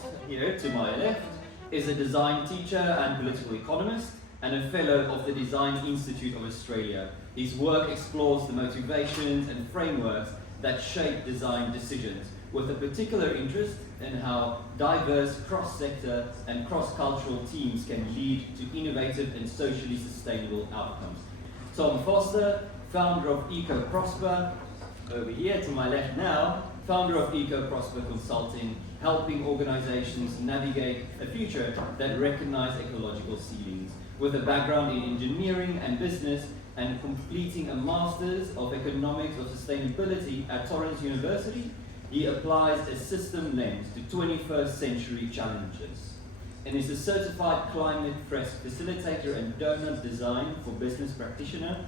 Schott, here to my left, is a design teacher and political economist and a fellow of the Design Institute of Australia. His work explores the motivations and frameworks that shape design decisions, with a particular interest in how diverse cross-sector and cross-cultural teams can lead to innovative and socially sustainable outcomes. Tom Foster, founder of EcoProsper, over here to my left now, founder of EcoProsper Consulting, helping organizations navigate a future that recognize ecological ceilings. With a background in engineering and business and completing a Master's of Economics of Sustainability at Torrens University, he applies a system lens to 21st century challenges and is a certified climate facilitator and Doughnut design for business practitioner.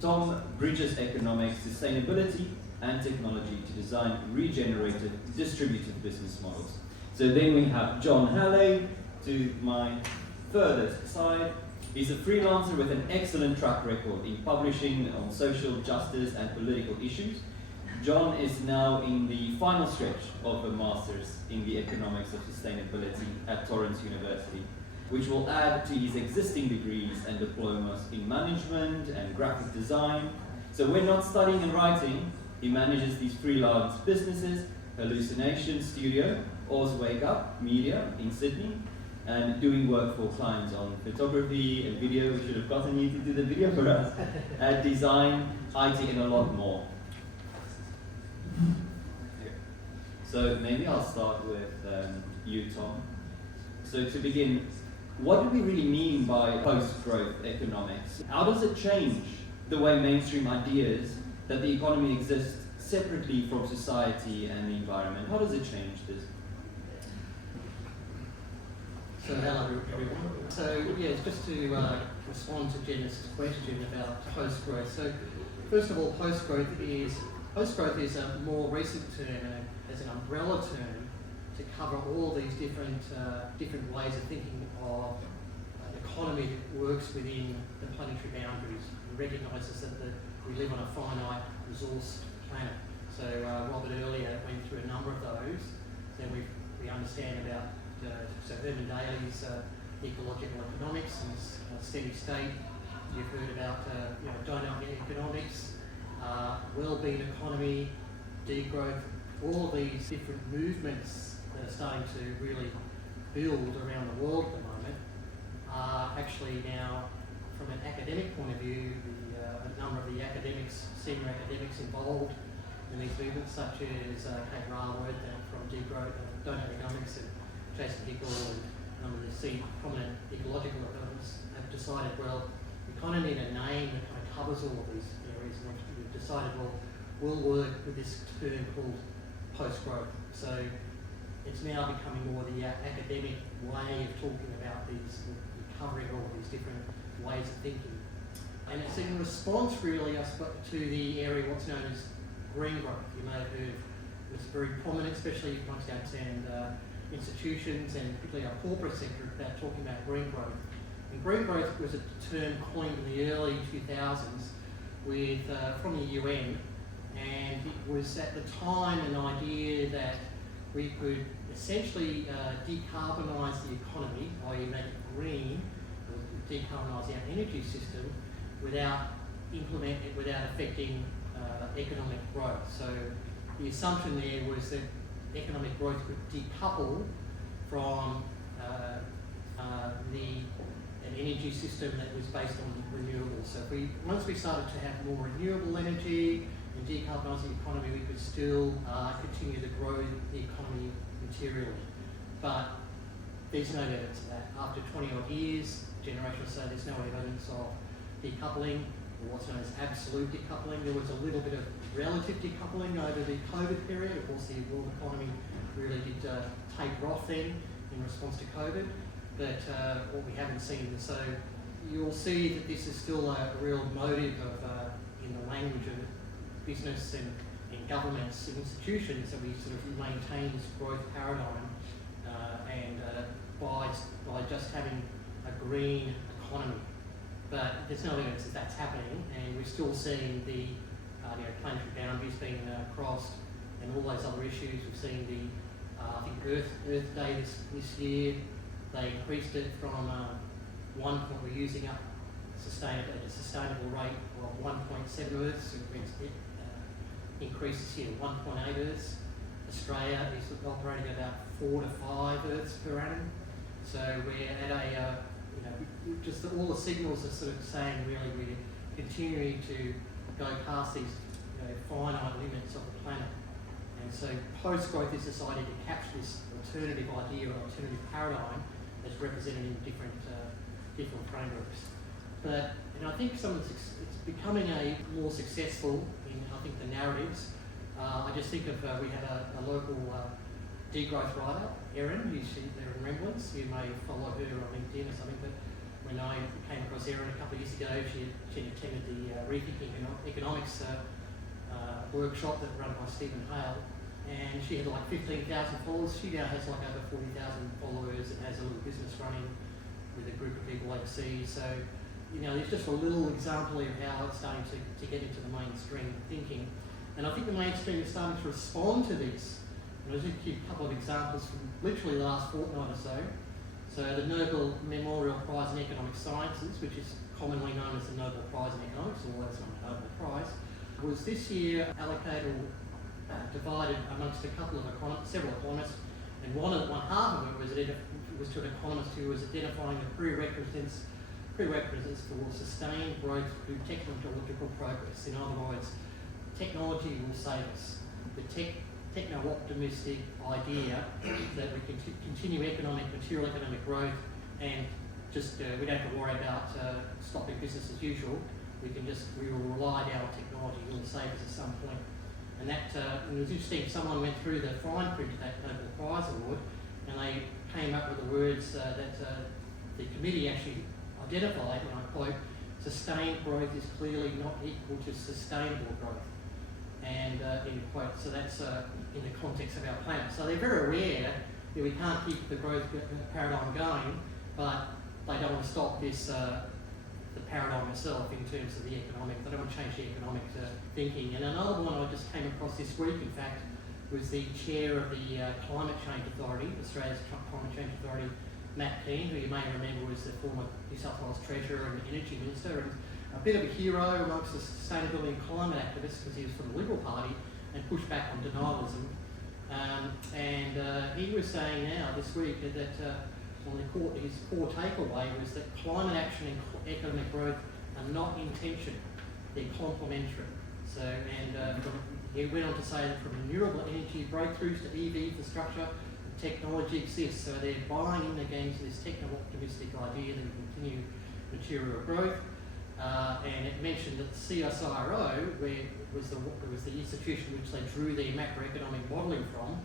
Tom bridges economics, sustainability, and technology to design regenerative, distributed business models. So then we have John Haly to my furthest side. He's a freelancer with an excellent track record in publishing on social justice and political issues. John is now in the final stretch of a Master's in the Economics of Sustainability at Torrens University, which will add to his existing degrees and diplomas in management and graphic design. So when not studying and writing, he manages these freelance businesses, Hallucination Studio, Oz Wake Up Media in Sydney, and doing work for clients on photography and video. We should have gotten you to do the video for us. Design, IT, and a lot more. So maybe I'll start with you, Tom. So to begin, what do we really mean by post-growth economics? How does it change the way mainstream ideas that the economy exists separately from society and the environment? How does it change this? So hello everyone. So yes, just to respond to Jennis's question about post-growth. So first of all, post-growth is a more recent term as an umbrella term to cover all these different ways of thinking of an economy that works within the planetary boundaries and recognises that we live on a finite resource planet. So Robert earlier went through a number of those. Then we understand about so Herman Daly's ecological economics and steady state. You've heard about dynamic economics, well-being economy, degrowth. All these different movements that are starting to really build around the world at the moment are actually now, from an academic point of view, a number of the academics, senior academics involved in these movements, such as Kate Raworth from Degrowth, Doughnut Economics, and Jason Hickel, and a number of the prominent ecological economists have decided, well, we kind of need a name that kind of covers all of these areas, and we've decided, well, we'll work with this term called post-growth. So it's now becoming more the academic way of talking about these, covering all of these different ways of thinking. And it's in response really, I suppose, to the area what's known as green growth. You may have heard of it's very prominent, especially once you understand institutions and particularly our corporate sector about talking about green growth. And green growth was a term coined in the early 2000s from the UN, and it was at the time an idea that we could essentially decarbonise the economy, i.e. make it green, or decarbonise our energy system without affecting economic growth. So the assumption there was that economic growth could decouple from an energy system that was based on renewables. So once we started to have more renewable energy and decarbonise the economy, we could still continue to grow the economy materially. But there's no evidence of that. After 20 odd years, generation or so, there's no evidence of decoupling, or what's known as absolute decoupling. There was a little bit of relative decoupling over the COVID period. Of course, the world economy really did taper off then in response to COVID, but what we haven't seen. So you'll see that this is still a real motive of, in the language of business and governments and institutions, that we sort of maintain this growth paradigm by just having a green economy. But there's no evidence that that's happening, and we're still seeing the planetary boundaries being crossed and all those other issues. We've seen the I think Earth Day this year, they increased it from we're using up at a sustainable rate of 1.7 Earths, so increases here to 1.8 Earths. Australia is operating about 4 to 5 Earths per annum. So we're at a, just all the signals are sort of saying really we're continuing to go past these finite limits of the planet. And so post-growth is decided to capture this alternative idea or alternative paradigm that's represented in different frameworks. But I think it's becoming more successful in, I think, the narratives. I just think of, we have a local degrowth writer, Erin, who's there in Rembrandts. You may follow her on LinkedIn or something, but when I came across Erin a couple of years ago, she attended the Rethinking Economics workshop that run by Stephen Hale, and she had like 15,000 followers. She now has like over 40,000 followers and has a little business running with a group of people overseas. So, it's just a little example of how it's starting to get into the mainstream thinking. And I think the mainstream is starting to respond to this. And I'll just give a couple of examples from literally the last fortnight or so. So the Nobel Memorial Prize in Economic Sciences, which is commonly known as the Nobel Prize in Economics, although it's not a Nobel Prize, was this year allocated or divided amongst several economists, and one half of it was to an economist who was identifying the prerequisites for sustained growth through technological progress. In other words, technology will save us. The techno-optimistic idea that we can continue material economic growth and just we don't have to worry about stopping business as usual. We will rely on technology will save us at some point. And it was interesting, someone went through the fine print of that Nobel Prize Award, and they came up with the words that the committee actually identified, and I quote, "Sustained growth is clearly not equal to sustainable growth." And in quote, so that's in the context of our planet. So they're very aware that we can't keep the growth paradigm going, but they don't want to stop this the paradigm itself in terms of the economic. They don't want to change the economic thinking. And another one I just came across this week, in fact, was the chair of the Climate Change Authority, Australia's Climate Change Authority, Matt Keane, who you may remember was the former New South Wales Treasurer and Energy Minister, and a bit of a hero amongst the sustainability and climate activists because he was from the Liberal Party and pushed back on denialism. He was saying now this week that his core takeaway was that climate action and economic growth are not in tension, they're complementary. So, he went on to say that from renewable energy breakthroughs to EV infrastructure, technology exists. So they're buying in again to this techno-optimistic idea that we continue material growth. And it mentioned that the CSIRO, was the institution which they drew their macroeconomic modelling from,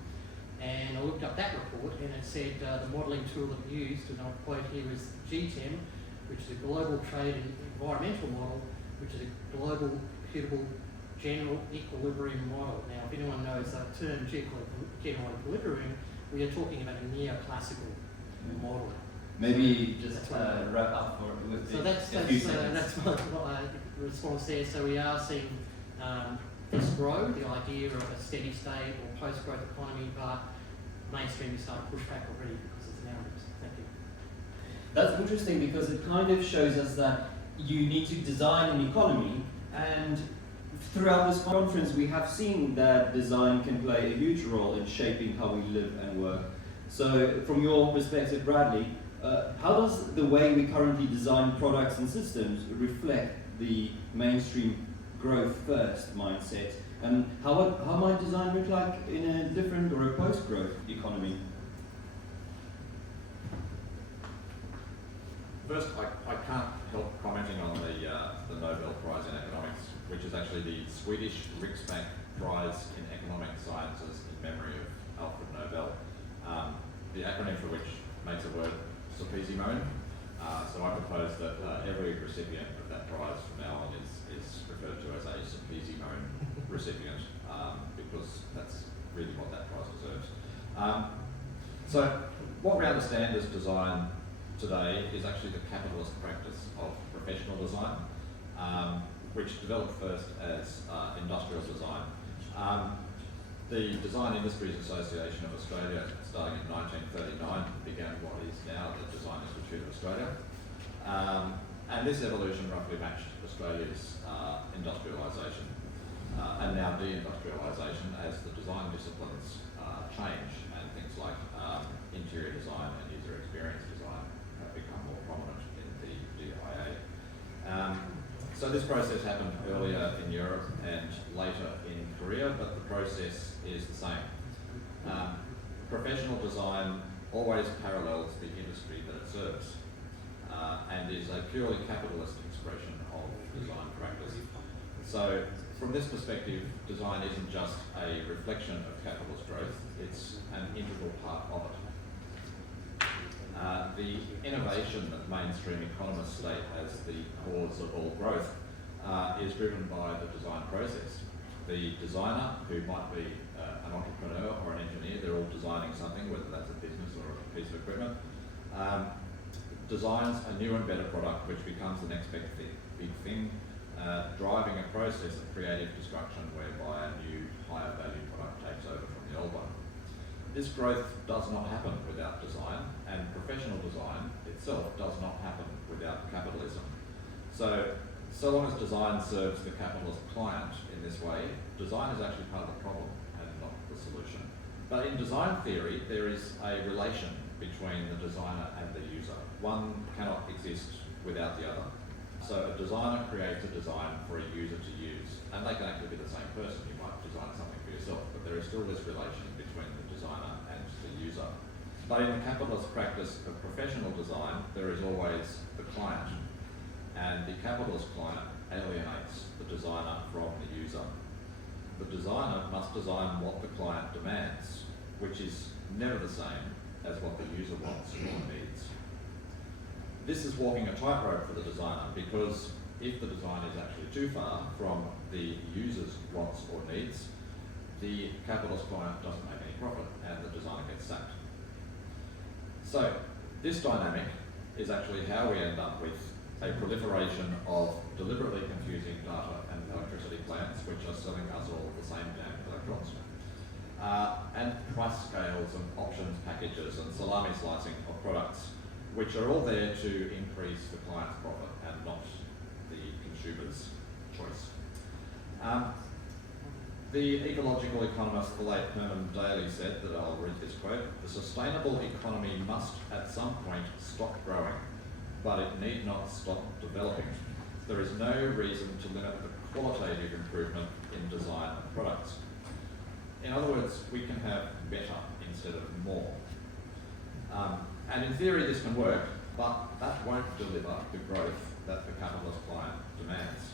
and I looked up that report, and it said the modelling tool that we used, and I'll quote here, was GTEM, which is a global trade and environmental model, which is a global computable general equilibrium model. Now, if anyone knows that term, general equilibrium, we are talking about a neoclassical model. Maybe just wrap up with so that's my response there. So we are seeing this grow, the idea of a steady state or post-growth economy, but mainstream is starting to push back already because of the narratives. Thank you. That's interesting because it kind of shows us that you need to design an economy, and throughout this conference we have seen that design can play a huge role in shaping how we live and work. So from your perspective, Bradley, how does the way we currently design products and systems reflect the mainstream growth first mindset? And how might design look like in a different or a post-growth economy? First, I can't help commenting on the Nobel Prize in Economics, which is actually the Swedish Riksbank Prize in Economic Sciences in memory of Alfred Nobel. The acronym for which makes a word Sophissimone. So I propose that every recipient of that prize from now on is referred to as a Sophissimone recipient, because that's really what that prize deserves. So what we understand as design today is actually the capitalist practice of professional design, which developed first as industrial design. The Design Industries Association of Australia, starting in 1939, began what is now the Design Institute of Australia. And this evolution roughly matched Australia's industrialisation and now deindustrialisation as the design disciplines change and things like interior design and user experience design have become more prominent in the DIA. So this process happened earlier in Europe and later in Korea, but the process is the same. Professional design always parallels the industry that it serves and is a purely capitalist expression of design practice. So from this perspective, design isn't just a reflection of capitalist growth, it's an integral part of it. The innovation that mainstream economists state as the cause of all growth is driven by the design process. The designer, who might be an entrepreneur or an engineer, they're all designing something, whether that's a business or a piece of equipment, designs a new and better product which becomes the next big thing, driving a process of creative destruction whereby a new, higher value product takes over from the old one. This growth does not happen without design, and professional design itself does not happen without capitalism. So long as design serves the capitalist client in this way, design is actually part of the problem and not the solution. But in design theory, there is a relation between the designer and the user. One cannot exist without the other. So a designer creates a design for a user to use, and they can actually be the same person. You might design something for yourself, but there is still this relation between the designer and the user. But in the capitalist practice of professional design, there is always the client, and the capitalist client alienates the designer from the user. The designer must design what the client demands, which is never the same as what the user wants or needs. This is walking a tightrope for the designer, because if the design is actually too far from the user's wants or needs, the capitalist client doesn't make any profit and the designer gets sacked. So this dynamic is actually how we end up with a proliferation of deliberately confusing data and electricity plants which are selling us all the same damn electrons. And price scales and options packages and salami slicing of products which are all there to increase the client's profit and not the consumer's choice. The ecological economist, the late Herman Daly, said, that I'll read this quote, "The sustainable economy must at some point stop growing, but it need not stop developing. There is no reason to limit the qualitative improvement in design of products." In other words, we can have better instead of more. And in theory this can work, but that won't deliver the growth that the capitalist client demands.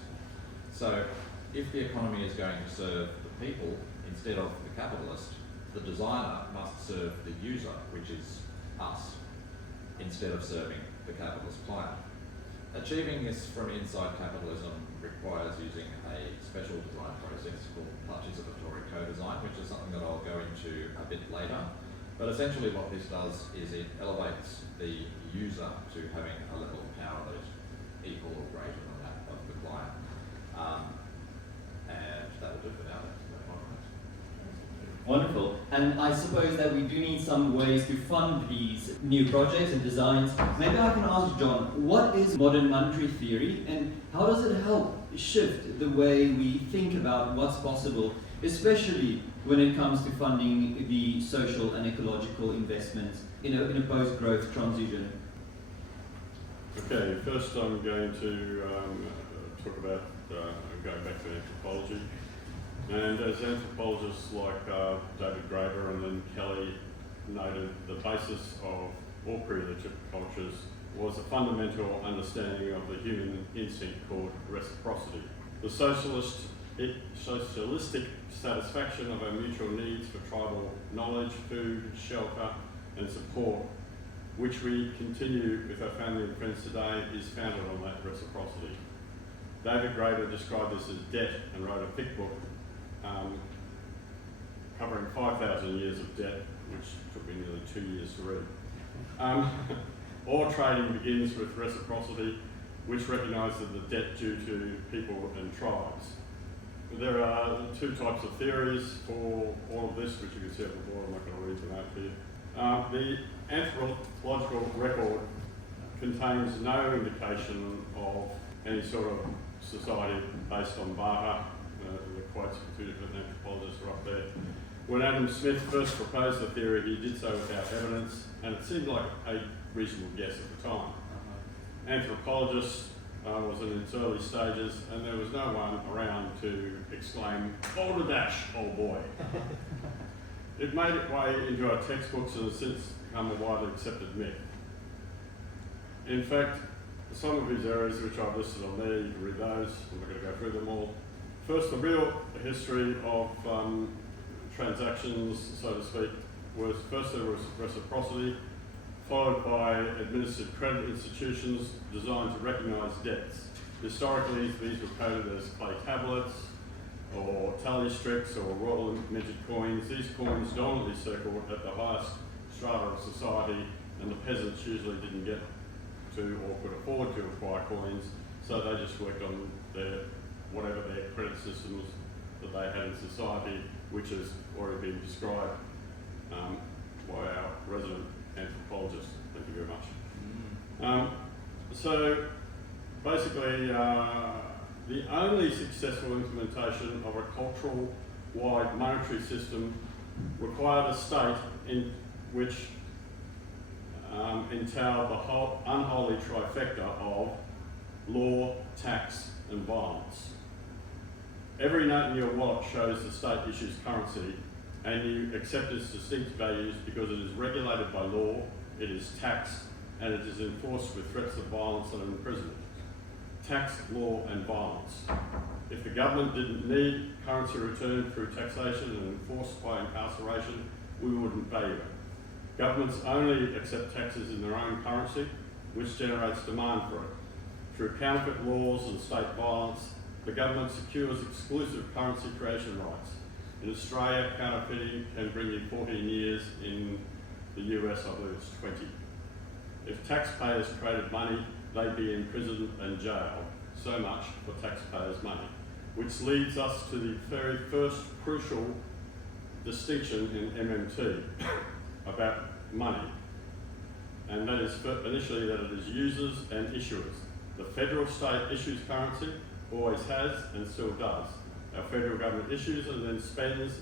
So if the economy is going to serve the people instead of the capitalist, the designer must serve the user, which is us, instead of serving the capitalist client. Achieving this from inside capitalism requires using a special design process called participatory co-design, which is something that I'll go into a bit later. But essentially what this does is it elevates the user to having a level of power that is equal or greater than that of the client. And that will do for now. Wonderful. And I suppose that we do need some ways to fund these new projects and designs. Maybe I can ask John, what is modern monetary theory and how does it help shift the way we think about what's possible, especially when it comes to funding the social and ecological investments in a post-growth transition? Okay, first I'm going to talk about going back to anthropology. And as anthropologists like David Graeber and then Kelly noted, the basis of all pre-literature cultures was a fundamental understanding of the human instinct called reciprocity. The socialistic satisfaction of our mutual needs for tribal knowledge, food, shelter and support, which we continue with our family and friends today, is founded on that reciprocity. David Graeber described this as debt and wrote a thick book covering 5,000 years of debt, which took me nearly 2 years to read. All trading begins with reciprocity, which recognises the debt due to people and tribes. there are two types of theories for all of this, which you can see at the board. I'm not going to read them out here. The anthropological record contains no indication of any sort of society based on barter. The quotes from two different anthropologists are up there. When Adam Smith first proposed the theory, he did so without evidence, and it seemed like a reasonable guess at the time. Anthropologists was in its early stages, and there was no one around to exclaim, "Balderdash, old boy!" It made its way into our textbooks and has since become a widely accepted myth. In fact, some of his errors, which I've listed on there, you can read those. I'm not going to go through them all. First, the real history of transactions, so to speak, was first there was reciprocity, followed by administered credit institutions designed to recognise debts. Historically, these were coded as clay tablets, or tally strips, or royal minted coins. These coins dominantly circled at the highest strata of society, and the peasants usually didn't get to or could afford to acquire coins, so they just worked on whatever their credit systems that they had in society, which has already been described by our resident anthropologist. Thank you very much. So basically, the only successful implementation of a cultural-wide monetary system required a state in which entailed the whole unholy trifecta of law, tax, and violence. Every note in your wallet shows the state issues currency, and you accept its distinct values because it is regulated by law, it is taxed, and it is enforced with threats of violence and imprisonment. Tax, law, and violence. If the government didn't need currency returned through taxation and enforced by incarceration, we wouldn't value it. Governments only accept taxes in their own currency, which generates demand for it. Through counterfeit laws and state violence, the government secures exclusive currency creation rights. In Australia, counterfeiting can bring you 14 years. In the US, I believe it's 20. If taxpayers created money, they'd be in prison and jailed. So much for taxpayers' money. Which leads us to the very first crucial distinction in MMT about money. And that is initially that it is users and issuers. The federal state issues currency, always has and still does. Our federal government issues and then spends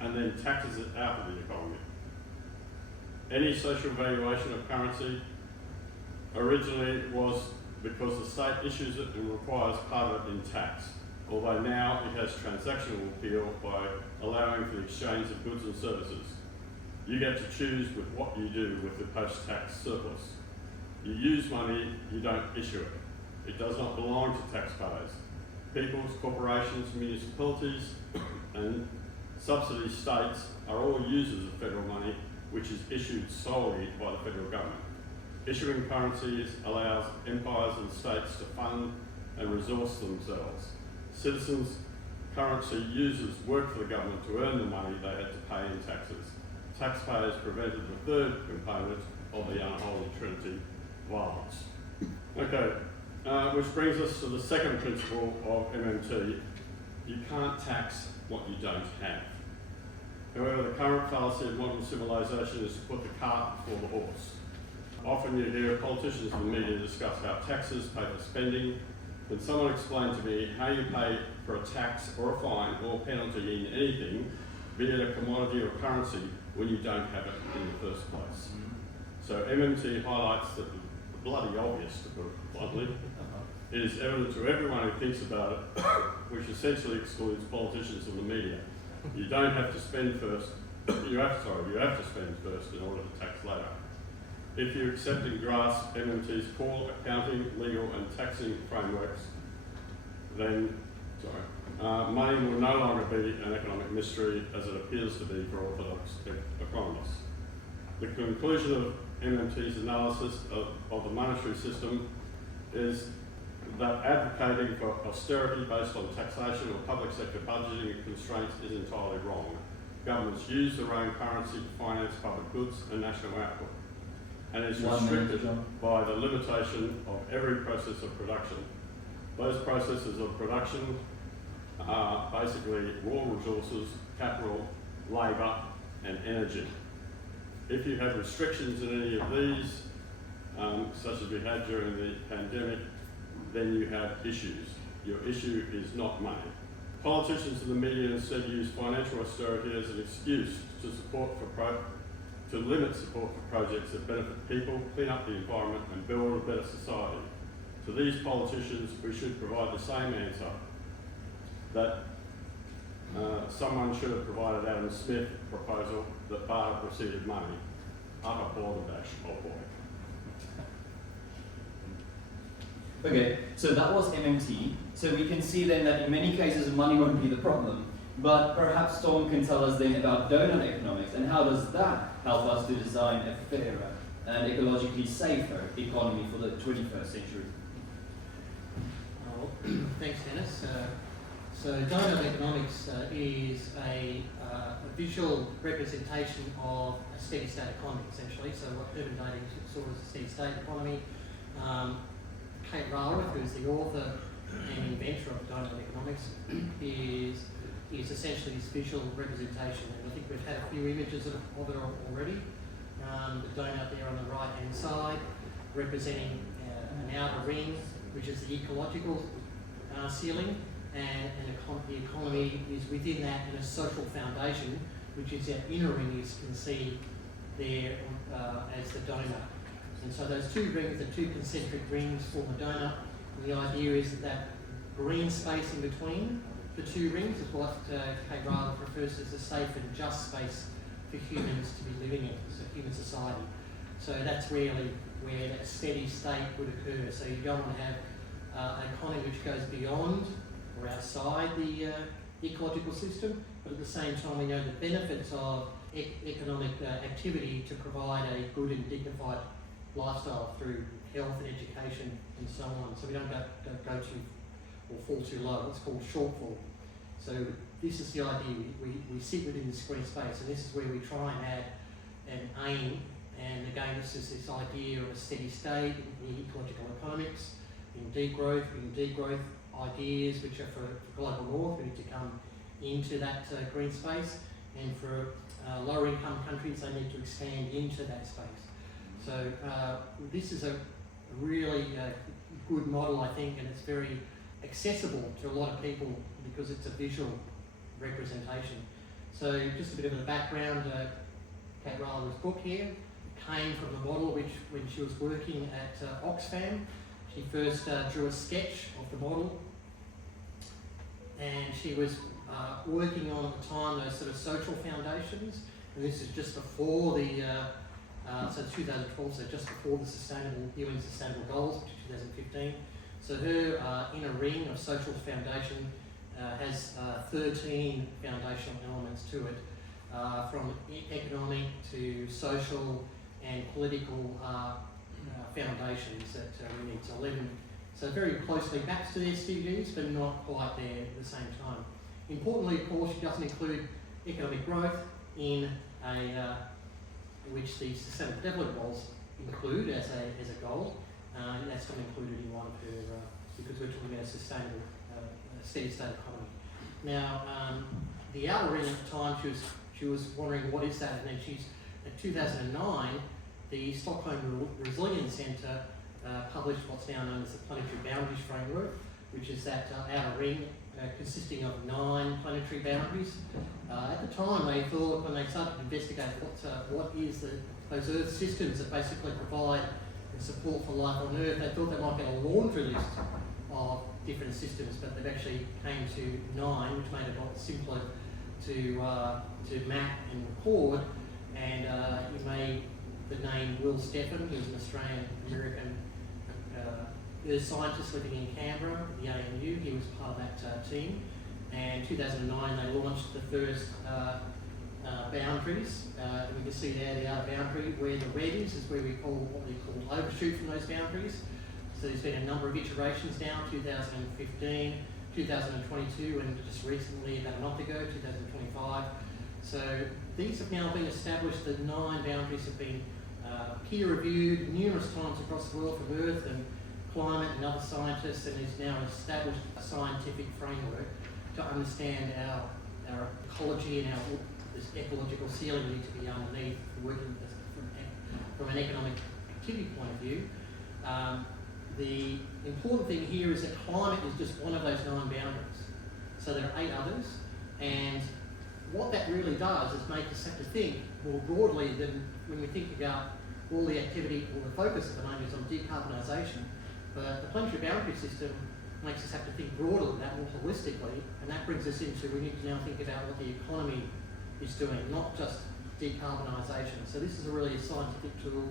and then taxes it out of the economy. Any social valuation of currency originally was because the state issues it and requires part of it in tax, although now it has transactional appeal by allowing for the exchange of goods and services. You get to choose with what you do with the post-tax surplus. You use money, you don't issue it. It does not belong to taxpayers. Peoples, corporations, municipalities, and subsidy states are all users of federal money, which is issued solely by the federal government. Issuing currencies allows empires and states to fund and resource themselves. Citizens, currency users work for the government to earn the money they had to pay in taxes. Taxpayers prevented the third component of the unholy trinity, violence. Okay, which brings us to the second principle of MMT. You can't tax what you don't have. However, the current fallacy of modern civilization is to put the cart before the horse. Often you hear politicians in the media discuss how taxes pay for spending. Can someone explain to me how you pay for a tax or a fine or penalty in anything, be it a commodity or currency, when you don't have it in the first place? So MMT highlights the bloody obvious, to put it bluntly. It is evident to everyone who thinks about it, which essentially excludes politicians and the media. You don't have to spend first, you have to spend first in order to tax later. If you accept and grasp MMT's core accounting, legal and taxing frameworks, then money will no longer be an economic mystery as it appears to be for orthodox economists. The conclusion of MMT's analysis of the monetary system is that advocating for austerity based on taxation or public sector budgeting constraints is entirely wrong. Governments use their own currency to finance public goods and national output, and is restricted by the limitation of every process of production. Those processes of production are basically raw resources, capital, labour and energy. If you have restrictions in any of these, such as we had during the pandemic, then you have issues. Your issue is not money. Politicians and the media instead use financial austerity as an excuse to limit support for projects that benefit people, clean up the environment and build a better society. To these politicians, we should provide the same answer that someone should have provided Adam Smith proposal that barter preceded money. Utter balderdash, oh boy. Okay, so that was MMT. So we can see then that in many cases money won't be the problem. But perhaps Tom can tell us then about donut economics and how does that help us to design a fairer and ecologically safer economy for the 21st century? Well, thanks, Dennis. So doughnut economics is a visual representation of a steady state economy, essentially. So what urban data saw as a steady state economy. Kate Raworth, who is the author and inventor of doughnut economics, is essentially this visual representation. And I think we've had a few images of it already. The donut there on the right-hand side, representing an outer ring, which is the ecological ceiling, and the economy is within that, and a social foundation, which is that inner ring you can see there as the donut. And so those two rings, the two concentric rings, form a donut. And the idea is that green space in between the two rings is what Kate Raworth refers to as a safe and just space for humans to be living in, so human society. So that's really where that steady state would occur. So you don't want to have an economy which goes beyond or outside the ecological system, but at the same time we know the benefits of economic activity to provide a good and dignified lifestyle through health and education and so on. So we don't go too or fall too low. It's called shortfall. So this is the idea. We sit within this green space, and this is where we try and add an aim. And again, this is this idea of a steady state in ecological economics, in degrowth, ideas which are for global north, we need to come into that green space, and for lower income countries, they need to expand into that space. So this is a really good model, I think, and it's very accessible to a lot of people because it's a visual representation. So just a bit of the background, Kate Raworth's book here came from the model which, when she was working at Oxfam, she first drew a sketch of the model, and she was working on at the time those sort of social foundations, and this is just before the so 2012, so just before the UN Sustainable Goals, which is 2015. So her inner ring of social foundation has 13 foundational elements to it, from economic to social and political foundations that we need to live in. So very closely maps to the SDGs, but not quite there at the same time. Importantly, of course, she doesn't include economic growth in which the Sustainable Development Goals include as a goal. And that's not included in one of her, because we're talking about a sustainable, steady state economy. Now, the outer ring at the time, she was wondering what is that, and then in 2009, the Stockholm Resilience Centre published what's now known as the Planetary Boundaries Framework, which is that outer ring consisting of 9 planetary boundaries. At the time, they thought, when they started to investigate what is those Earth systems that basically provide support for life on Earth, they thought they might get a laundry list of different systems, but they've actually came to 9, which made it a lot simpler to map and record. And he made the name Will Steffen, who's an Australian-American Earth scientist living in Canberra, the ANU. He was part of that team. And in 2009, they launched the first boundaries. We can see there the outer boundary. Where the red is where we call what we call overshoot from those boundaries. So there's been a number of iterations now, 2015, 2022, and just recently, about a month ago, 2025. So these have now been established. The 9 boundaries have been peer-reviewed numerous times across the world from Earth and climate and other scientists, and is now an established scientific framework to understand our ecology and this ecological ceiling we need to be underneath, working from an economic activity point of view. The important thing here is that climate is just one of those 9 boundaries. So there are 8 others, and what that really does is make us have to think more broadly than when we think about all the activity, or the focus at the moment is on decarbonisation, but the planetary boundary system makes us have to think broader than that, more holistically, and that brings us into, we need to now think about what the economy is doing, not just decarbonisation. So this is a really scientific tool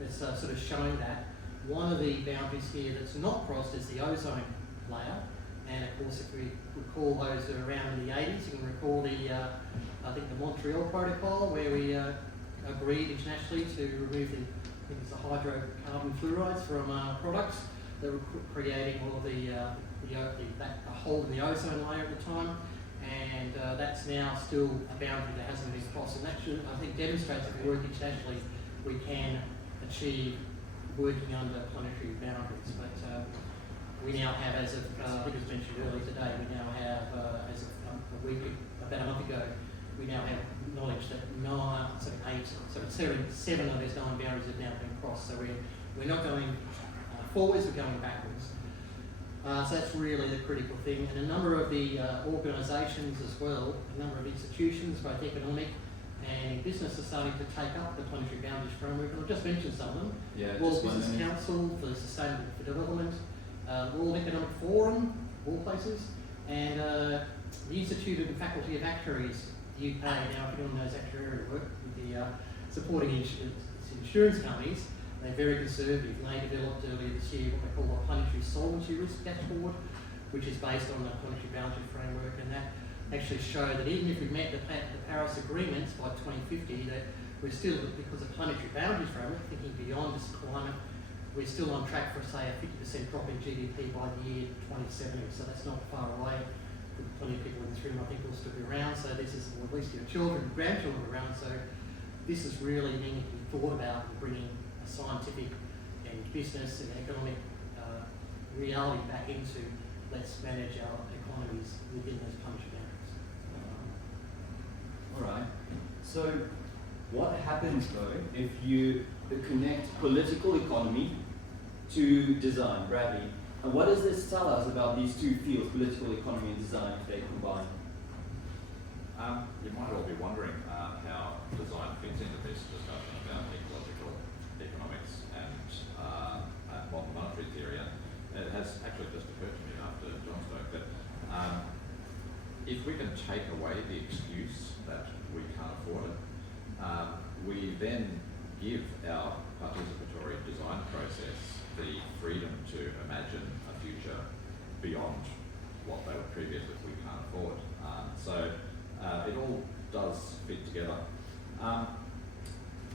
that's sort of showing that. One of the boundaries here that's not crossed is the ozone layer, and of course if we recall those who are around in the 80s, you can recall the, I think the Montreal Protocol, where we agreed internationally to remove the, I think it's the hydrocarbon fluorides from products that were creating all of that hole in the ozone layer at the time, and that's now still a boundary that hasn't been crossed, and that should, I think, demonstrates that if we work internationally, we can achieve working under planetary boundaries. But we now have, as of, I think it was mentioned earlier today, we now have, as of about a month ago, we now have knowledge that 7 of those 9 boundaries have now been crossed. So we're not going forwards, we're going backwards. So that's really the critical thing. And a number of the organisations as well, a number of institutions, both economic and business, are starting to take up the planetary boundaries framework. And I'll just mention some of them. Yeah, World Business Council for Sustainable Development, World Economic Forum, all places, and the Institute of Faculty of Actuaries, the UK. Now, if anyone knows actuarial work, with the supporting insurance companies, they're very conservative, and they developed earlier this year what they call a planetary solvency risk dashboard, which is based on the planetary boundary framework, and that actually showed that even if we met the Paris agreements by 2050, that we're still, because of planetary boundaries framework, thinking beyond just climate, we're still on track for, say, a 50% drop in GDP by the year 2070. So that's not far away. Plenty of people in this room, I think, will still be around. So this is, or at least your children, grandchildren around. So this is really needing to be thought about and bringing a scientific and business and economic reality back into let's manage our economies within those planetary boundaries. All right. So what happens though if you connect political economy to design, Bradley? And what does this tell us about these two fields, political economy and design, if they combine? You might all be wondering how design fits into this discussion about ecological economics and modern monetary theory. And it has actually just occurred to me after John spoke that if we can take away the excuse that we can't afford it, we then give our participatory design process the freedom to imagine a future beyond what they were previously we can't afford. So it all does fit together.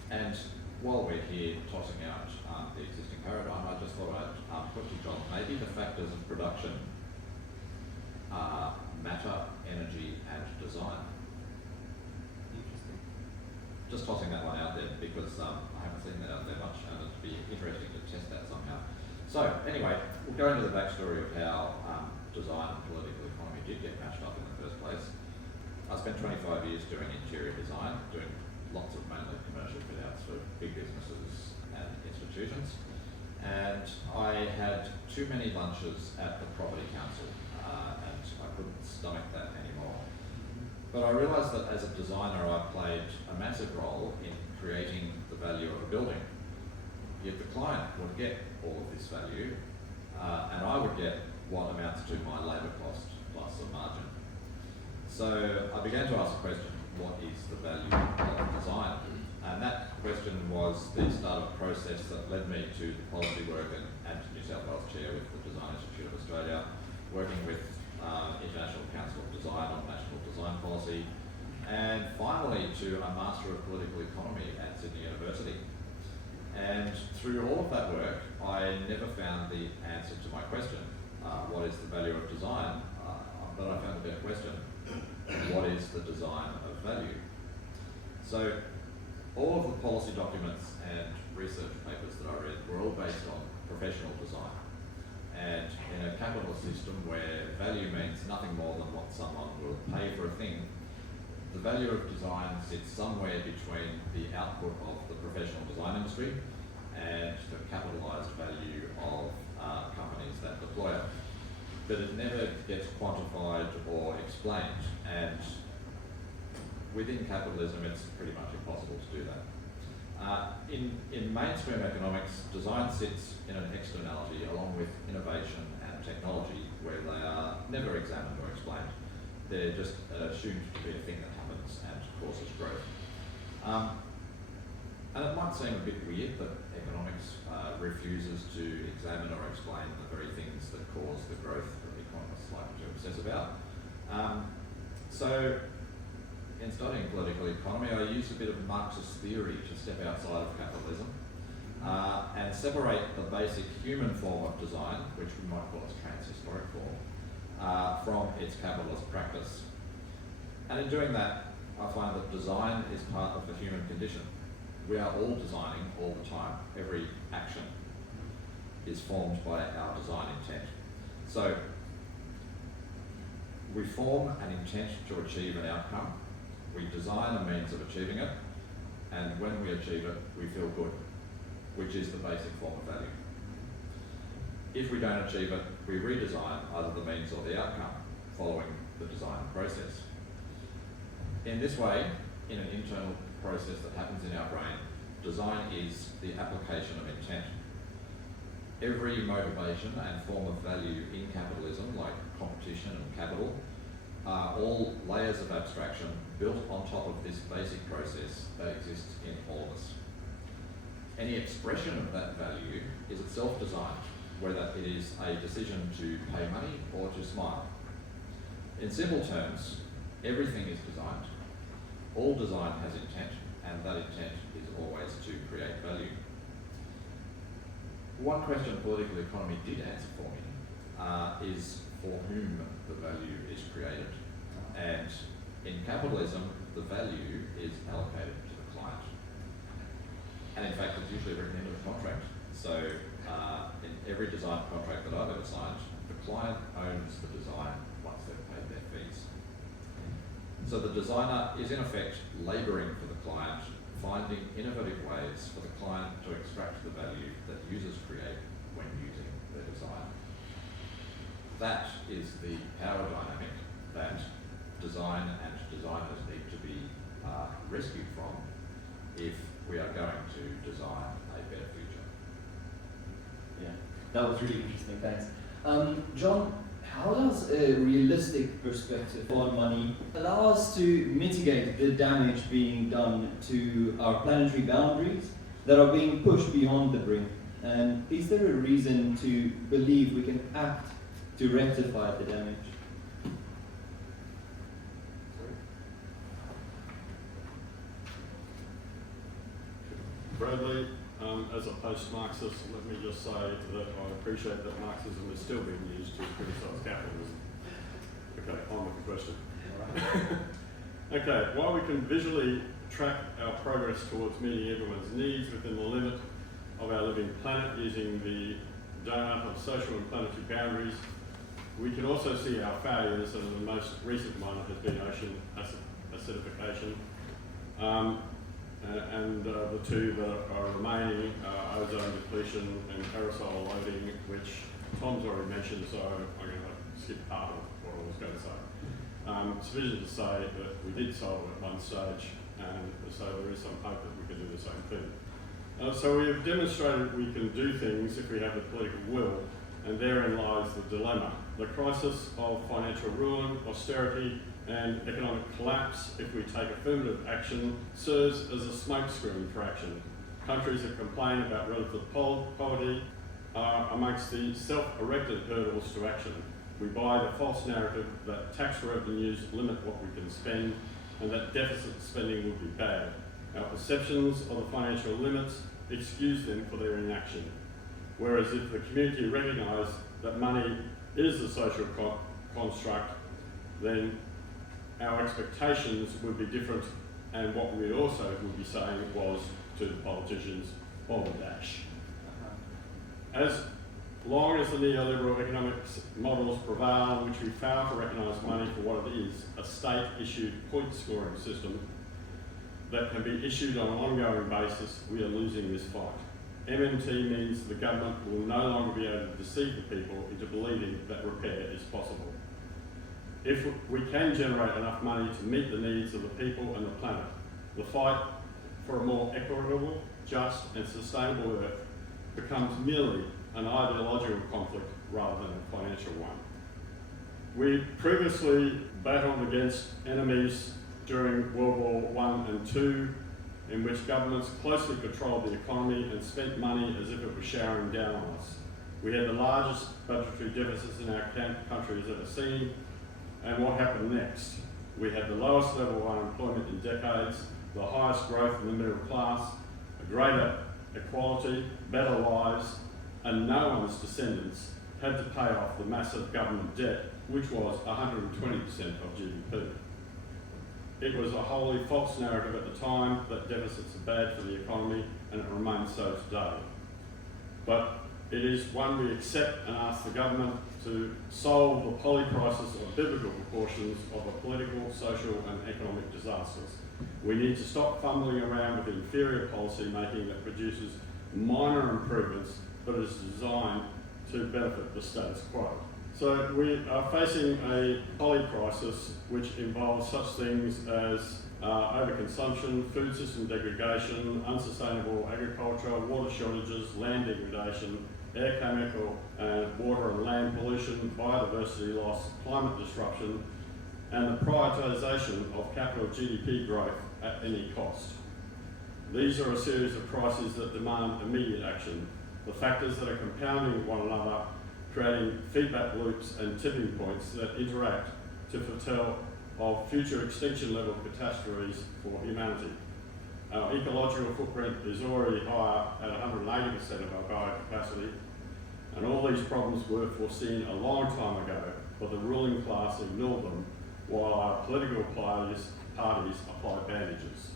And while we're here tossing out the existing paradigm, I just thought I'd put to John, maybe the factors of production are matter, energy, and design. Interesting. Just tossing that one out there because I haven't seen that out there much, and it'd be interesting to test that somehow. So anyway, we'll go into the backstory of how design and political economy did get matched up in the first place. I spent 25 years doing interior design, doing lots of mainly commercial fit-outs for big businesses and institutions, and I had too many lunches at the property council, and I couldn't stomach that anymore. But I realised that as a designer I played a massive role in creating the value of a building. Yet the client would get all of this value, and I would get what amounts to my labour cost plus a margin. So I began to ask the question, what is the value of design? And that question was the start of a process that led me to the policy work and New South Wales Chair with the Design Institute of Australia, working with International Council of Design on national design policy, and finally to a Master of Political Economy at Sydney University. And through all of that work, I never found the answer to my question, what is the value of design? But I found a better question, what is the design of value? So all of the policy documents and research papers that I read were all based on professional design. And in a capitalist system where value means nothing more than what someone will pay for a thing, the value of design sits somewhere between the output of the professional design industry and the capitalised value of companies that deploy it. But it never gets quantified or explained, and within capitalism it's pretty much impossible to do that. In mainstream economics, design sits in an externality along with innovation and technology where they are never examined or explained. They're just assumed to be a thing that happens and causes growth. And it might seem a bit weird that economics refuses to examine or explain the very things that cause the growth that economists like to obsess about. So, in studying political economy, I used a bit of Marxist theory to step outside of capitalism and separate the basic human form of design, which we might call as trans-historic form, from its capitalist practice. And in doing that, I find that design is part of the human condition. We are all designing all the time. Every action is formed by our design intent. So, we form an intent to achieve an outcome. We design a means of achieving it, and when we achieve it, we feel good, which is the basic form of value. If we don't achieve it, we redesign either the means or the outcome, following the design process. In this way, in an internal process that happens in our brain, design is the application of intent. Every motivation and form of value in capitalism, like competition and capital, are all layers of abstraction built on top of this basic process that exists in all of us. Any expression of that value is itself designed, whether it is a decision to pay money or to smile. In simple terms, everything is designed. All design has intent, and that intent is always to create value. One question political economy did answer for me is for whom the value is created. And in capitalism, the value is allocated to the client. And in fact, it's usually written into the contract. So in every design contract that I've ever signed, the client owns the design once they've paid their fees. So the designer is in effect labouring for the client, finding innovative ways for the client to extract the value that users create when using their design. That is the power dynamic that design and designers need to be rescued from if we are going to design a better future. Yeah, that was really interesting, thanks. John, how does a realistic perspective on money allow us to mitigate the damage being done to our planetary boundaries that are being pushed beyond the brink? And is there a reason to believe we can act to rectify the damage? Bradley, as a post-Marxist, let me just say that I appreciate that Marxism is still being used to criticise capitalism. Okay, on with the question. Okay, while we can visually track our progress towards meeting everyone's needs within the limit of our living planet using the Doughnut of social and planetary boundaries, we can also see our failures, and the most recent one has been ocean acidification. And the two that are remaining are ozone depletion and aerosol loading, which Tom's already mentioned, so I'm going to skip part of what I was going to say. Sufficient to say that we did solve it at one stage, and so there is some hope that we can do the same thing. So we have demonstrated we can do things if we have the political will, and therein lies the dilemma. The crisis of financial ruin, austerity, and economic collapse, if we take affirmative action, serves as a smokescreen for action. Countries that complain about relative poverty are amongst the self-erected hurdles to action. We buy the false narrative that tax revenues limit what we can spend and that deficit spending would be bad. Our perceptions of the financial limits excuse them for their inaction. Whereas if the community recognised that money is a social construct, then our expectations would be different, and what we also would be saying was to the politicians, bomb a dash. As long as the neoliberal economics models prevail, which we fail to recognise money for what it is, a state-issued point-scoring system that can be issued on an ongoing basis, we are losing this fight. MMT means the government will no longer be able to deceive the people into believing that repair is possible. If we can generate enough money to meet the needs of the people and the planet, the fight for a more equitable, just and sustainable Earth becomes merely an ideological conflict rather than a financial one. We previously battled against enemies during World War I and II, in which governments closely controlled the economy and spent money as if it was showering down on us. We had the largest budgetary deficits in our country has ever seen, and what happened next? We had the lowest level of unemployment in decades, the highest growth in the middle class, a greater equality, better lives, and no one's descendants had to pay off the massive government debt, which was 120% of GDP. It was a wholly false narrative at the time that deficits are bad for the economy, and it remains so today. But it is one we accept and ask the government to solve the polycrisis of biblical proportions of a political, social and economic disasters. We need to stop fumbling around with inferior policy making that produces minor improvements but is designed to benefit the status quo. So we are facing a polycrisis which involves such things as overconsumption, food system degradation, unsustainable agriculture, water shortages, land degradation, air chemical and water and land pollution, biodiversity loss, climate disruption, and the prioritisation of capital GDP growth at any cost. These are a series of crises that demand immediate action. The factors that are compounding one another, creating feedback loops and tipping points that interact to foretell of future extinction level catastrophes for humanity. Our ecological footprint is already higher at 180% of our biocapacity, and all these problems were foreseen a long time ago, but the ruling class ignored them while our political parties apply bandages,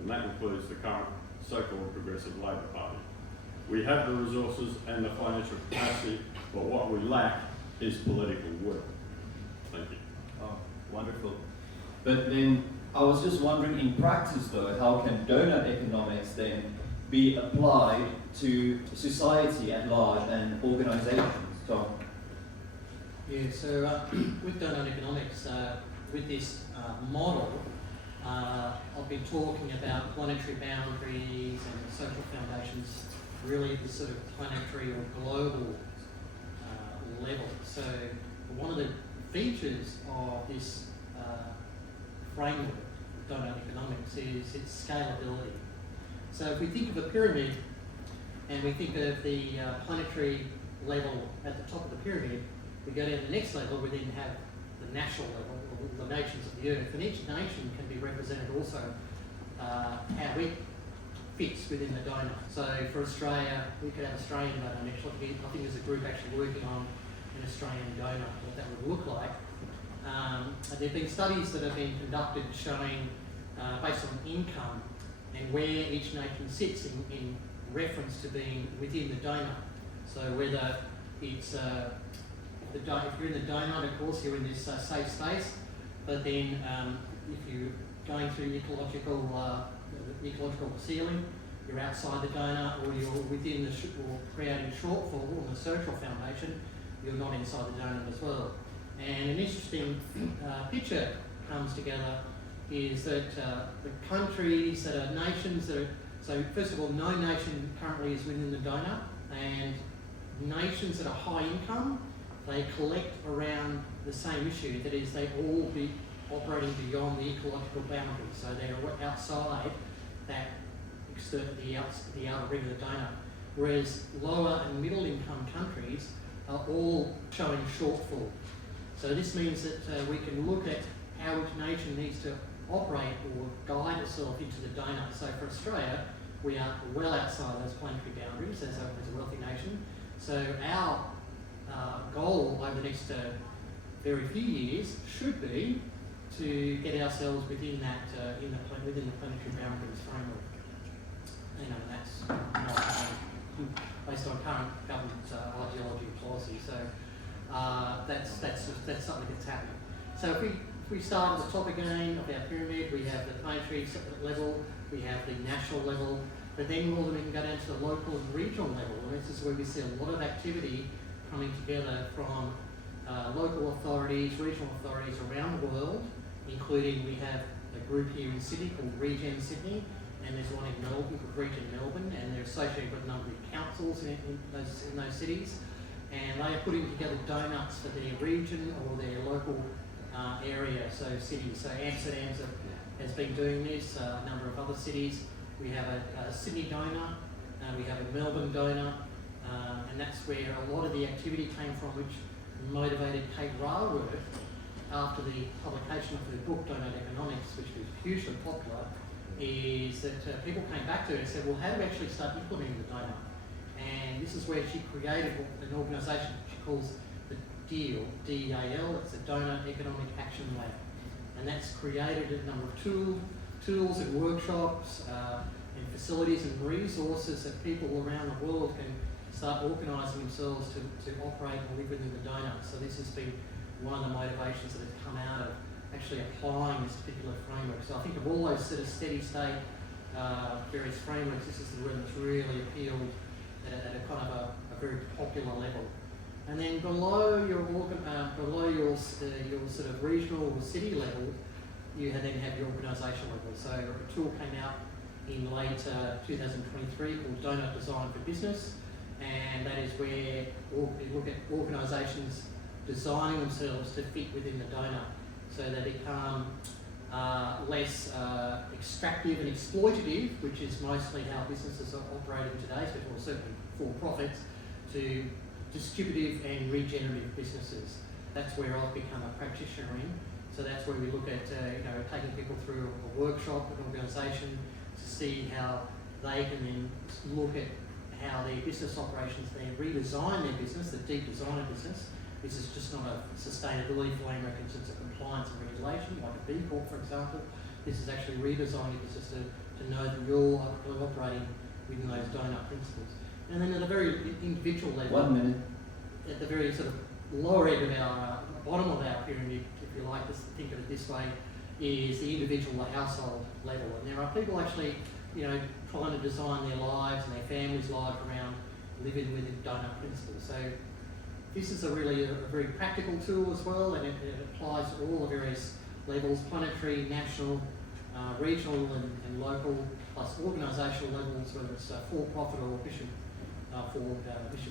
and that includes the current so-called Progressive Labor Party. We have the resources and the financial capacity, but what we lack is political will. Thank you. Oh, wonderful. But then I was just wondering, in practice though, how can donut economics then be applied to society at large and organisations? Tom? Yeah, so with donut economics, with this model, I've been talking about planetary boundaries and social foundations, really the sort of planetary or global level. So one of the features of this framework of donut economics is its scalability. So if we think of a pyramid and we think of the planetary level at the top of the pyramid, we go down to the next level, we then have the national level, or the nations of the earth, and each nation can be represented also how it fits within the donut. So for Australia, we could have Australian donut. I think there's a group actually working on an Australian donut, what that would look like. There have been studies that have been conducted showing, based on income and where each nation sits in reference to being within the donut. So whether it's, if you're in the donut, of course, you're in this safe space, but then if you're going through the ecological ceiling, you're outside the donut, or you're within or creating shortfall on the social foundation, you're not inside the donut as well. And an interesting picture comes together is that the countries that are nations that are, so first of all, no nation currently is within the donut, and nations that are high income, they collect around the same issue, that is, they all be operating beyond the ecological boundary, so they're outside that the outer ring of the donut. Whereas lower and middle income countries are all showing shortfall. So this means that we can look at how each nation needs to operate or guide itself into the donut. So for Australia, we are well outside those planetary boundaries as a wealthy nation. So our goal over the next very few years should be to get ourselves within that within the planetary boundaries framework. You know, that's not based on current government ideology. that's something that's happening. So if we start at the top again of our pyramid, we have the planetary level, we have the national level, but then we can go down to the local and regional level, and this is where we see a lot of activity coming together from local authorities, regional authorities around the world, including we have a group here in Sydney called Regen Sydney, and there's one in Melbourne called Regen Melbourne, and they're associated with a number of councils in those cities, and they are putting together donuts for their region or their local area, so cities. So Amsterdam has been doing this, a number of other cities. We have a Sydney donut, we have a Melbourne donut, and that's where a lot of the activity came from, which motivated Kate Raworth after the publication of her book Doughnut Economics, which was hugely popular, is that people came back to her and said, well, how do we actually start implementing the donut? And this is where she created an organisation she calls the DEAL, D-E-A-L, it's a Doughnut Economic Action Lab. And that's created a number of tools and workshops and facilities and resources that people around the world can start organising themselves to operate and live within the donut. So this has been one of the motivations that has come out of actually applying this particular framework. So I think of all those sort of steady state various frameworks, this is the one that's really appealed at a kind of a very popular level. And then below your sort of regional or city level, you then have your organisation level. So a tool came out in late 2023 called Doughnut Design for Business, and that is where we look at organisations designing themselves to fit within the donut, so they become less extractive and exploitative, which is mostly how businesses are operating today, or certainly for profits, to distributive and regenerative businesses. That's where I've become a practitioner in. So that's where we look at taking people through a workshop, an organisation, to see how they can then look at how their business operations, they redesign their business, the deep design of business. This is just not a sustainability framework in terms of compliance and regulation, like a B Corp, for example. This is actually redesigning your business to know that you're operating within those donut principles. And then at a very individual level, 1 minute. At the very sort of lower end of our, bottom of our pyramid, if you like to think of it this way, is the individual or household level. And there are people actually, trying to design their lives and their families' lives around living within donut principles. So this is a very practical tool as well, and it applies to all the various levels, planetary, national, regional and local, plus organisational levels, whether it's for-profit or mission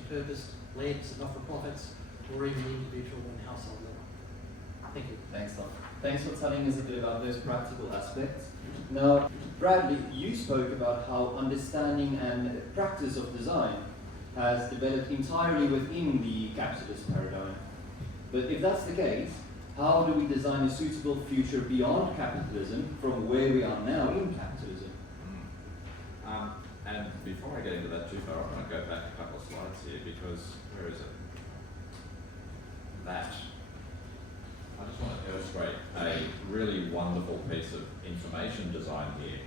purpose, led, not-for-profits, or even individual and household level. Thank you. Thanks, Tom. Thanks for telling us a bit about those practical aspects. Now, Bradley, you spoke about how understanding and practice of design has developed entirely within the capitalist paradigm. But if that's the case, how do we design a suitable future beyond capitalism from where we are now in capitalism? And before I get into that too far, I'm going to go back a couple of slides here, because where is it? That. I just want to illustrate a really wonderful piece of information design here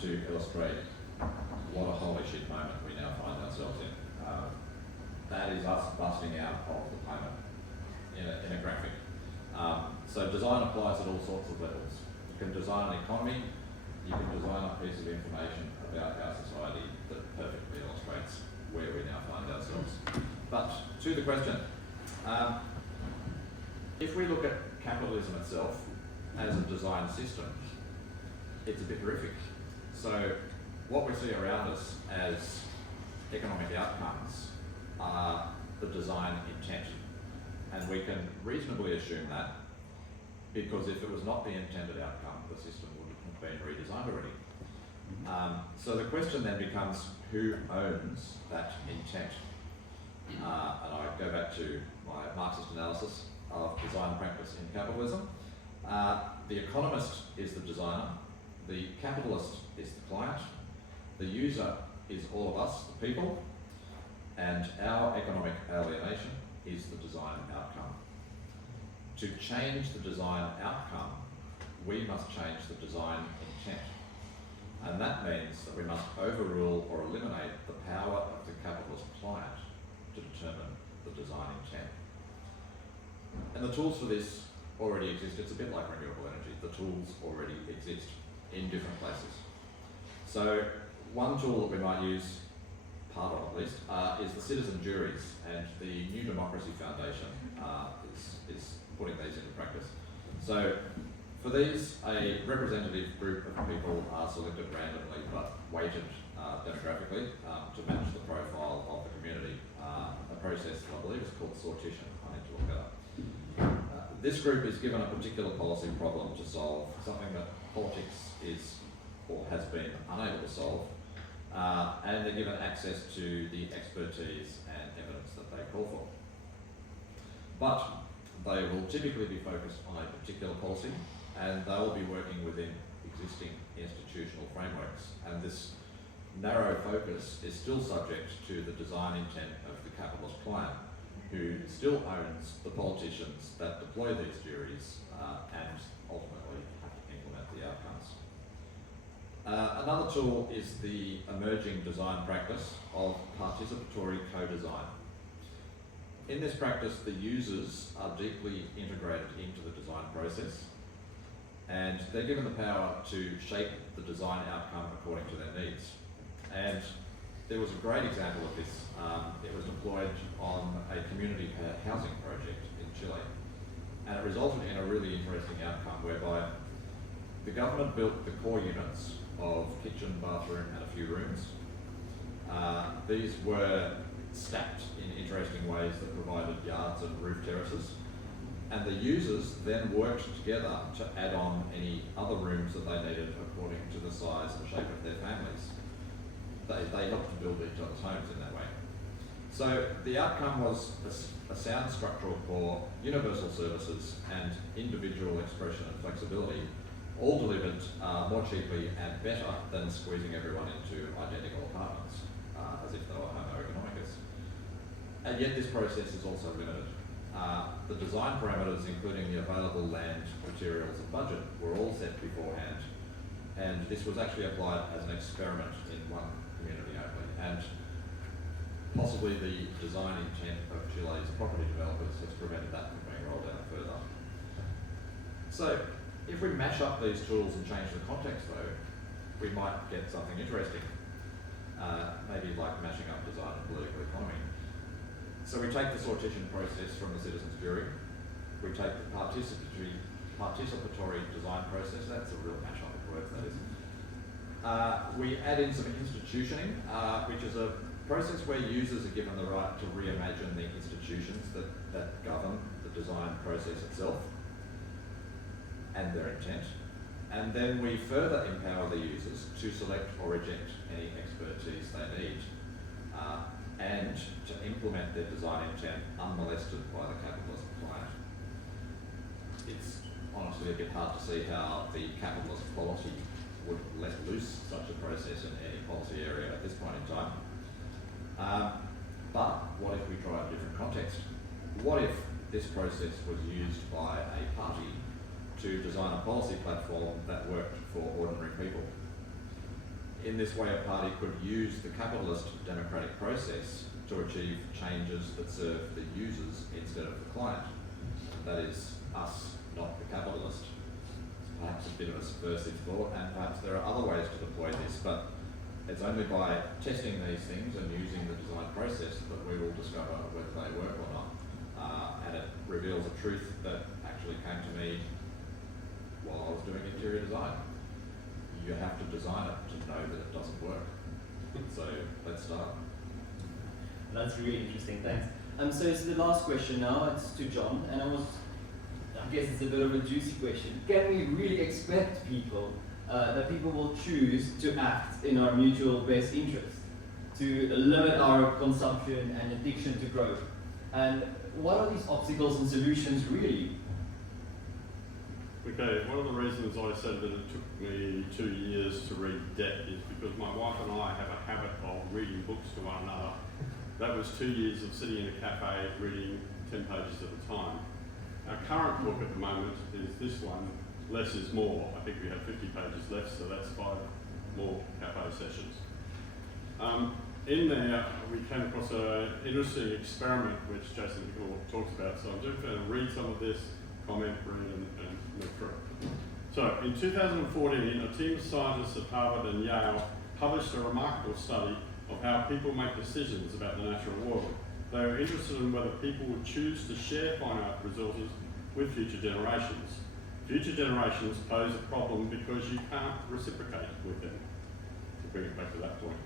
to illustrate what a holy shit moment we now find ourselves in. That is us busting out of the planet in a graphic. So design applies at all sorts of levels. You can design an economy, you can design a piece of information about our society that perfectly illustrates where we now find ourselves. But to the question, if we look at capitalism itself as a design system, it's a bit horrific. So what we see around us as economic outcomes are the design intent. And we can reasonably assume that, because if it was not the intended outcome, the system would have been redesigned already. So the question then becomes, who owns that intent? And I go back to my Marxist analysis of design practice in capitalism. The economist is the designer, the capitalist is the client, the user is all of us, the people, and our economic alienation is the design outcome. To change the design outcome, we must change the design intent. And that means that we must overrule or eliminate the power of the capitalist client to determine the design intent. And the tools for this already exist. It's a bit like renewable energy. The tools already exist in different places. So one tool that we might use, part of at least, is the citizen juries, and the New Democracy Foundation is putting these into practice. So for these, a representative group of people are selected randomly but weighted demographically to match the profile of the community. A process I believe is called sortition. I need to look that up. This group is given a particular policy problem to solve, something that politics is or has been unable to solve, and they're given access to the expertise and evidence that they call for. But they will typically be focused on a particular policy, and they will be working within existing institutional frameworks, and this narrow focus is still subject to the design intent of the capitalist client, who still owns the politicians that deploy these juries and ultimately have to implement the outcomes. Another tool is the emerging design practice of participatory co-design. In this practice, the users are deeply integrated into the design process, and they're given the power to shape the design outcome according to their needs. And there was a great example of this. It was deployed on a community housing project in Chile, and it resulted in a really interesting outcome whereby the government built the core units of kitchen, bathroom, and a few rooms. These were stacked in interesting ways that provided yards and roof terraces, and the users then worked together to add on any other rooms that they needed according to the size and shape of their families. They helped to build each other's homes in that way. So the outcome was a sound structural core, universal services, and individual expression and flexibility, all delivered more cheaply and better than squeezing everyone into identical apartments, as if they were homo economicus. And yet this process is also limited. The design parameters, including the available land, materials, and budget, were all set beforehand, and this was actually applied as an experiment in one community only. And possibly the design intent of Chile's property developers has prevented that from being rolled out further. So, if we mash up these tools and change the context though, we might get something interesting. Maybe like mashing up design and political economy. So we take the sortition process from the citizens' jury, we take the participatory design process, that's a real mash up of words that is. We add in some institutioning, which is a process where users are given the right to reimagine the institutions that govern the design process itself and their intent. And then we further empower the users to select or reject any expertise they need and to implement their design intent unmolested by the capitalist client. It's honestly a bit hard to see how the capitalist polity would let loose such a process in any policy area at this point in time. But what if we try a different context? What if this process was used by a party to design a policy platform that worked for ordinary people? In this way, a party could use the capitalist democratic process to achieve changes that serve the users instead of the client. That is us, not the capitalist. It's perhaps a bit of a subversive thought, and perhaps there are other ways to deploy this, but it's only by testing these things and using the design process that we will discover whether they work or not. And it reveals a truth that actually came to me while I was doing interior design. You have to design it to know that it doesn't work. So let's start. That's really interesting, thanks. So it's the last question now, it's to John, and I guess it's a bit of a juicy question. Can we really expect people, that people will choose to act in our mutual best interest, to limit our consumption and addiction to growth? And what are these obstacles and solutions really? Okay, one of the reasons I said that it took me 2 years to read Debt is because my wife and I have a habit of reading books to one another. That was 2 years of sitting in a cafe reading 10 pages at a time. Our current book at the moment is this one, Less is More. I think we have 50 pages left, so that's 5 more cafe sessions. in there, we came across an interesting experiment which Jason Hickle talks about. So I'm just going to read some of this, comment, read, and move through it. So in 2014, a team of scientists at Harvard and Yale published a remarkable study of how people make decisions about the natural world. They were interested in whether people would choose to share finite resources with future generations. Future generations pose a problem because you can't reciprocate with them. To bring it back to that point.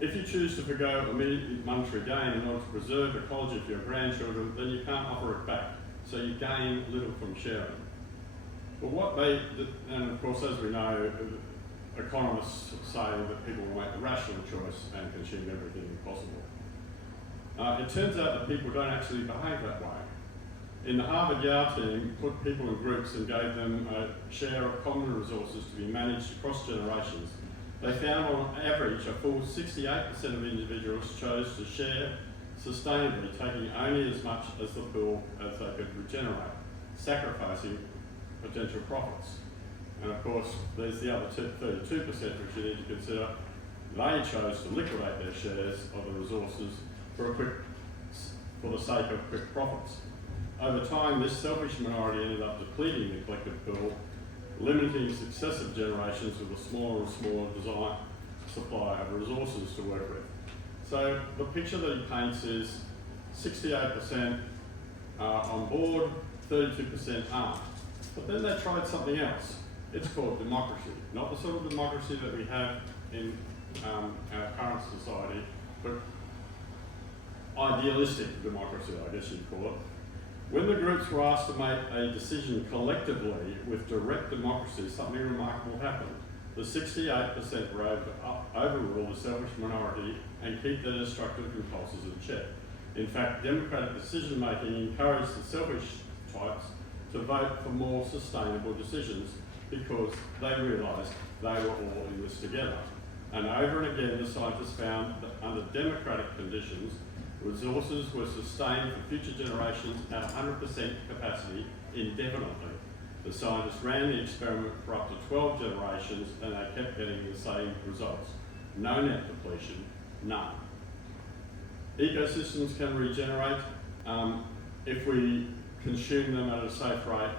If you choose to forgo immediate monetary gain in order to preserve ecology for your grandchildren, then you can't offer it back, so you gain little from sharing. But and of course, as we know, economists say that people will make the rational choice and consume everything possible. It turns out that people don't actually behave that way. In the Harvard-Yale team, put people in groups and gave them a share of common resources to be managed across generations. They found on average a full 68% of individuals chose to share sustainably, taking only as much as the pool as they could regenerate, sacrificing potential profits. And of course, there's the other 32% which you need to consider. They chose to liquidate their shares of the resources for the sake of quick profits. Over time, this selfish minority ended up depleting the collective pool, limiting successive generations with a smaller and smaller supply of resources to work with. So the picture that he paints is 68% are on board, 32% aren't. But then they tried something else. It's called democracy. Not the sort of democracy that we have in our current society, but idealistic democracy, I guess you'd call it. When the groups were asked to make a decision collectively with direct democracy, something remarkable happened. The 68% were able to overrule the selfish minority and keep their destructive impulses in check. In fact, democratic decision-making encouraged the selfish types to vote for more sustainable decisions because they realised they were all in this together. And over and again, the scientists found that under democratic conditions, resources were sustained for future generations at 100% capacity indefinitely. The scientists ran the experiment for up to 12 generations and they kept getting the same results. No net depletion, none. Ecosystems can regenerate if we consume them at a safe rate.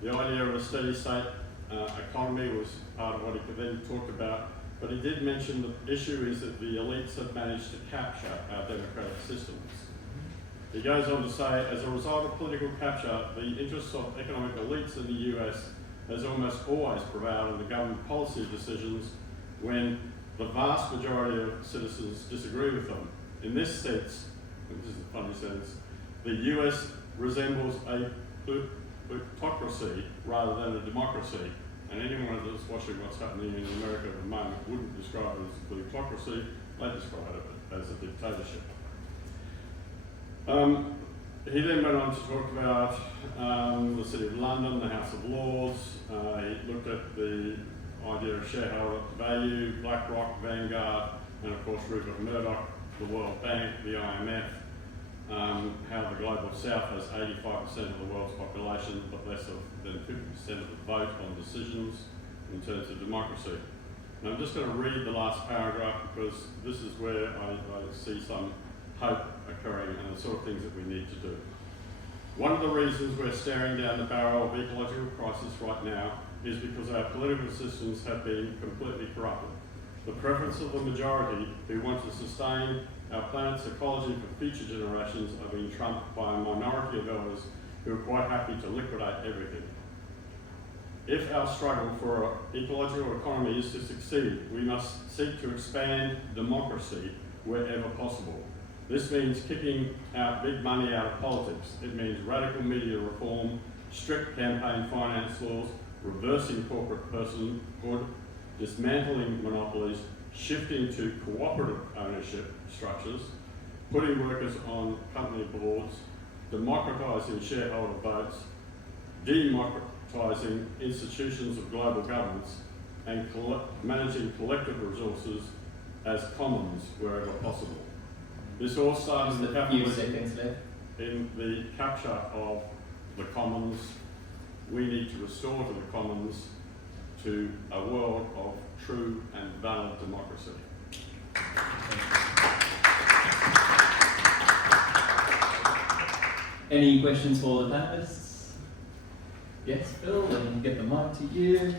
The idea of a steady state economy was part of what he then talked about. But he did mention the issue is that the elites have managed to capture our democratic systems. He goes on to say, as a result of political capture, the interests of economic elites in the US has almost always prevailed in the government policy decisions when the vast majority of citizens disagree with them. In this sense, this is a funny sentence, the US resembles a plutocracy rather than a democracy. And anyone that's watching what's happening in America at the moment wouldn't describe it as a plutocracy, they describe it as a dictatorship. He then went on to talk about the City of London, the House of Lords. He looked at the idea of shareholder value, BlackRock, Vanguard, and of course Rupert Murdoch, the World Bank, the IMF, how the Global South has 85% of the world's population, but less than 50% of the vote on decisions in terms of democracy. And I'm just going to read the last paragraph because this is where I see some hope occurring and the sort of things that we need to do. One of the reasons we're staring down the barrel of ecological crisis right now is because our political systems have been completely corrupted. The preference of the majority who want to sustain our planet's ecology for future generations are being trumped by a minority of elders who are quite happy to liquidate everything. If our struggle for an ecological economy is to succeed, we must seek to expand democracy wherever possible. This means kicking out big money out of politics. It means radical media reform, strict campaign finance laws, reversing corporate personhood, dismantling monopolies, shifting to cooperative ownership structures, putting workers on company boards, democratising shareholder votes, democratising institutions of global governance, and managing collective resources as commons wherever possible. This all starts in the capture of the commons. We need to restore to the commons to a world of true and valid democracy. Any questions for the panelists? Yes, Phil, and get the mic to you.